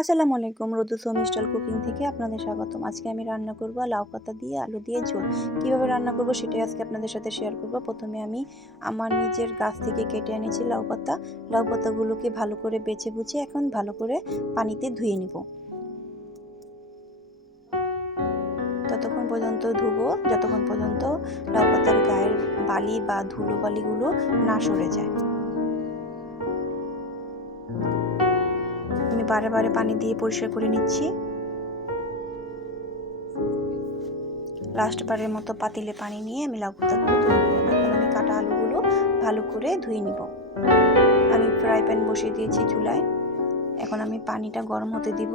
আসসালামু আলাইকুম, রোদুস home style cooking থেকে আপনাদের স্বাগতম। আজকে আমি রান্না করব লাউ পাতা দিয়ে আলু দিয়ে ঝোল। কিভাবে রান্না করব সেটাই আজকে আপনাদের সাথে শেয়ার করব। প্রথমে আমি আমার নিজের গাছ থেকে কেটে এনেছি লাউ পাতা। লাউ পাতাগুলোকে ভালো করে বেছে বুছে এখন ভালো করে পানিতে ধুয়ে নিব। ততক্ষণ পর্যন্ত ধুবো যতক্ষণ পর্যন্ত লাউ পাতার গায়ের বালি বা ধুলো বালিগুলো না সরে যায়। আমি বারে বারে পানি দিয়ে পরিষ্কার করে নিচ্ছি। লাস্ট বারের মতো পাতিলে পানি নিয়ে আমি লাউ পাতাগুলো ধুয়ে নিলাম। এখন আমি কাটা আলুগুলো ভালো করে ধুয়ে নিব। আমি ফ্রাই প্যান বসিয়ে দিয়েছি চুলায়। এখন আমি পানিটা গরম হতে দিব।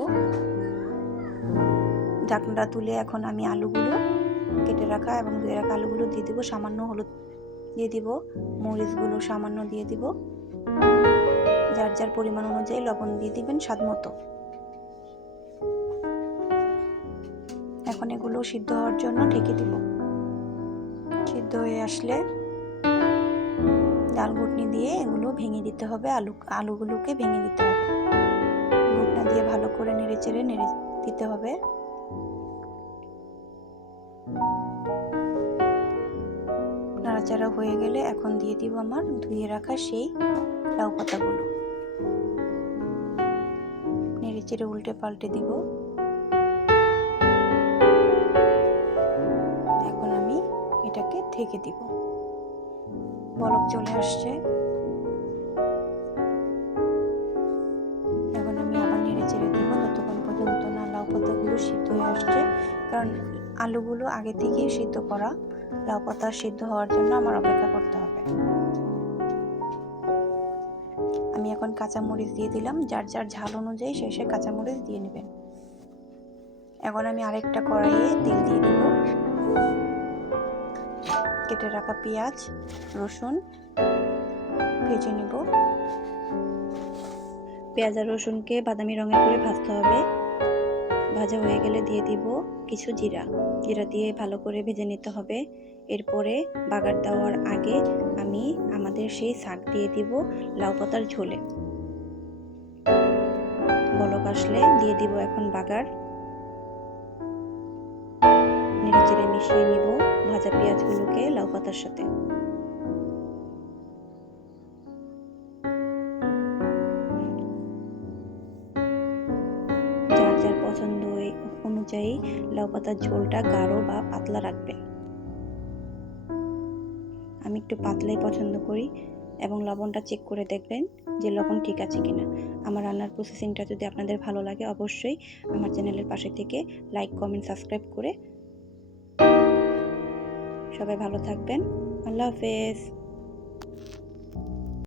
ঢাকনাটা তুলে এখন আমি আলুগুলো কেটে রাখা এবং ধুয়ে রাখা আলুগুলো দিয়ে দিব। সামান্য হলুদ দিয়ে দিব, মরিচগুলো সামান্য দিয়ে দিব, যার যার পরিমাণ অনুযায়ী লবণ দিয়ে দিবেন স্বাদ মতো। এখন এগুলো সিদ্ধ হওয়ার জন্য ঢেকে দিব। সিদ্ধ হয়ে আসলে ডাল ঘুটনি দিয়ে এগুলো ভেঙে দিতে হবে। আলুগুলোকে ভেঙে দিতে হবে। ঘুটনা দিয়ে ভালো করে নেড়ে দিতে হবে। নাড়াচাড়া হয়ে গেলে এখন দিয়ে দিব আমার ধুয়ে রাখা সেই লাউ পাতাগুলো। নেড়ে উল্টে পাল্টে দিব। এখন আমি এটাকে ঢেকে দিব। বলক চলে আসছে। এখন আমি আবার নেড়ে দিব যতক্ষণ পর্যন্ত না লাউ পাতাগুলো সিদ্ধ হয়ে আসছে, কারণ আলুগুলো আগে থেকেই সিদ্ধ করা। লাউ পাতা সিদ্ধ হওয়ার জন্য আমার অপেক্ষা করতে হবে। আমি এখন কাঁচামরিচ দিয়ে দিলাম। যার যার ঝাল অনুযায়ী সে কাঁচামরিচ দিয়ে নেবেন। এখন আমি আরেকটা কড়াইয়ে তেল দিয়ে দেব। কেটে রাখা পেঁয়াজ, রসুন ভেজে নিব। পেঁয়াজ আর রসুনকে বাদামি রঙের করে ভাজতে হবে। ভাজা হয়ে গেলে দিয়ে দিব কিছু জিরা দিয়ে ভালো করে ভেজে নিতে হবে। এরপরে বাগার দেওয়ার আগে আমি আমাদের সেই শাক দিয়ে দিব লাউ পাতার ঝোলে। বলক আসলে দিয়ে দিব এখন বাগার। নেড়ে মিশিয়ে নিব ভাজা পেঁয়াজগুলোকে লাউ পাতার সাথে। যার যার পছন্দ অনুযায়ী লাউ পাতার ঝোলটা গাঢ় বা পাতলা রাখবেন। আমি একটু পাতলাই পছন্দ করি এবং লবণটা চেক করে দেখবেন যে লবণ ঠিক আছে কিনা। আমার রান্নার প্রসেসিংটা যদি আপনাদের ভালো লাগে অবশ্যই আমার চ্যানেলের পাশে থেকে লাইক, কমেন্ট, সাবস্ক্রাইব করে সবাই ভালো থাকবেন। আল্লাহ হাফেজ।